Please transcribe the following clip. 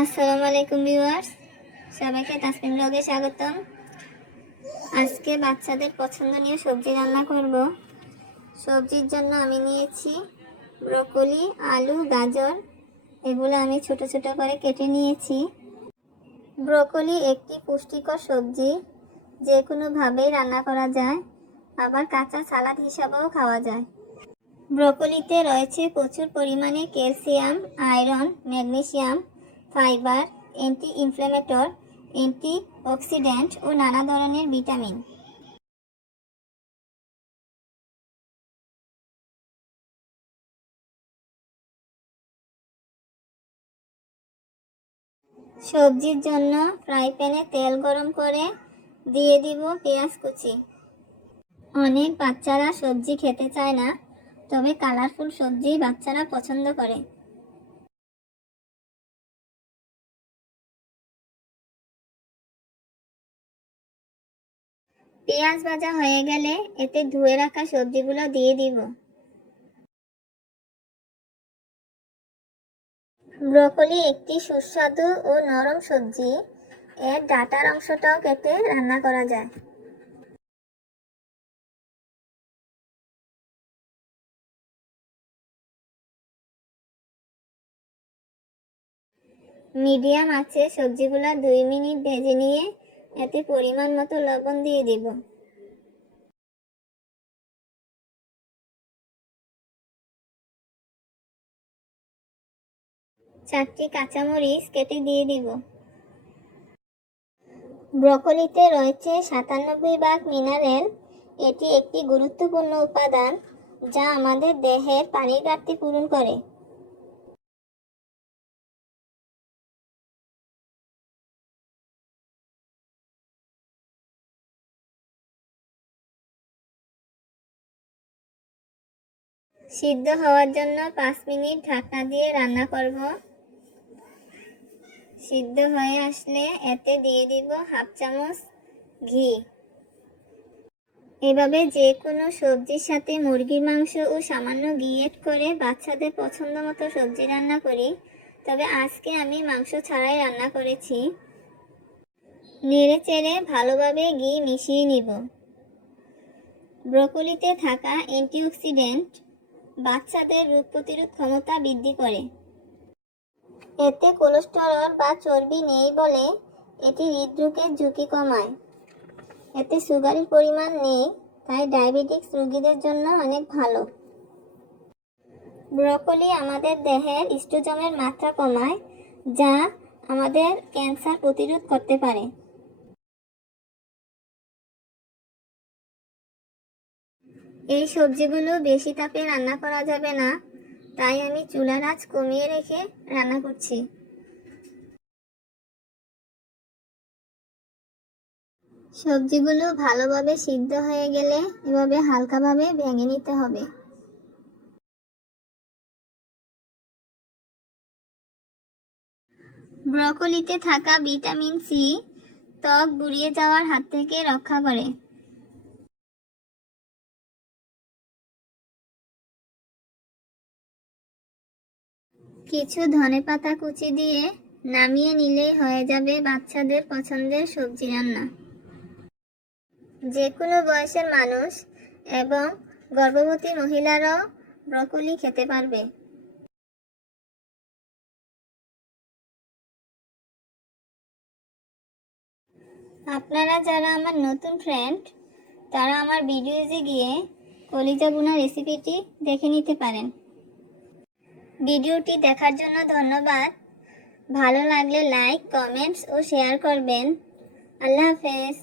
আসসালামু আলাইকুম ভিউয়ার্স, সবাইকে তাসমিন ব্লগে স্বাগতম। আজকে বাচ্চাদের পছন্দনীয় সবজি রান্না করব। সবজির জন্য আমি নিয়েছি ব্রকলি, আলু, গাজর। এগুলো আমি ছোট ছোট করে কেটে নিয়েছি। ব্রকলি একটি পুষ্টিকর সবজি, যে কোনোভাবেই রান্না করা যায়, আবার কাঁচা সালাদ হিসাবেও খাওয়া যায়। ব্রকলিতে রয়েছে প্রচুর পরিমাণে calcium, iron, magnesium, fibre, anti inflammatory, antioxidant ও নানা ধরনের ভিটামিন। সবজির জন্য ফ্রাই প্যানে তেল গরম করে দিয়ে দিব পেঁয়াজ কুচি। অনেক বাচ্চারা সবজি খেতে চায় না, তবে কালারফুল সবজি বাচ্চারা পছন্দ করে। পেঁয়াজ ভাজা হয়ে গেলে এতে ধুয়ে রাখা সবজিগুলো দিয়ে দিব। ব্রকলি একটি সুস্বাদু ও নরম সবজি। এর ডাঁটার অংশটাও কেটে রান্না করা যায়। মিডিয়াম আঁচে সবজিগুলো 2 মিনিট ভেজে নিয়ে এতে পরিমাণ মতো লবণ দিয়ে দিব। চারটি কাঁচামরিচ কেটে দিয়ে দিব। ব্রকলিতে রয়েছে 97 ভাগ মিনারেল। এটি একটি গুরুত্বপূর্ণ উপাদান যা আমাদের দেহের পানির ঘাটতি পূরণ করে। সিদ্ধ হওয়ার জন্য 5 মিনিট ঢাকনা দিয়ে রান্না করব। সিদ্ধ হয়ে আসলে এতে দিয়ে দিব 1/2 চামচ ঘি। এভাবে যে কোনো সবজির সাথে মুরগির মাংস ও সামান্য ঘি এড করে বাচ্চাদের পছন্দ মতো সবজি রান্না করি, তবে আজকে আমি মাংস ছাড়াই রান্না করেছি। নেড়ে চেড়ে ভালোভাবে ঘি মিশিয়ে নিব। ব্রকলিতে থাকা অ্যান্টিঅক্সিডেন্ট বাচ্চাদের রোগ প্রতিরোধ ক্ষমতা বৃদ্ধি করে। এতে কোলেস্টেরল বা চর্বি নেই বলে এটি হৃদরোগের ঝুঁকি কমায়। এতে সুগারের পরিমাণ নেই, তাই ডায়াবেটিক্স রোগীদের জন্য অনেক ভালো। ব্রকলি আমাদের দেহের ইস্ট্রোজেনের মাত্রা কমায়, যা আমাদের ক্যান্সার প্রতিরোধ করতে পারে। এই সবজিগুলো বেশি তাপে রান্না করা যাবে না, তাই আমি চুলার আঁচ কমিয়ে রেখে রান্না করছি। সবজিগুলো ভালোভাবে সিদ্ধ হয়ে গেলে এভাবে হালকাভাবে ভেঙে নিতে হবে। ব্রকলিতে থাকা ভিটামিন সি ত্বক গুঁড়িয়ে যাওয়ার হাত থেকে রক্ষা করে। কিছু ধনেপাতা কুচি দিয়ে নামিয়ে নিলেই হয়ে যাবে বাচ্চাদের পছন্দের সবজি রান্না। যে কোনো বয়সের মানুষ এবং গর্ভবতী মহিলারাও ব্রকলি খেতে পারবে। আপনারা যারা আমার নতুন ফ্রেন্ড, তারা আমার ভিডিওতে গিয়ে কলিজা ভুনা রেসিপিটি দেখে নিতে পারেন। ভিডিওটি দেখার জন্য ধন্যবাদ। ভালো লাগলে লাইক, কমেন্টস ও শেয়ার করবেন। আল্লাহ হাফেজ।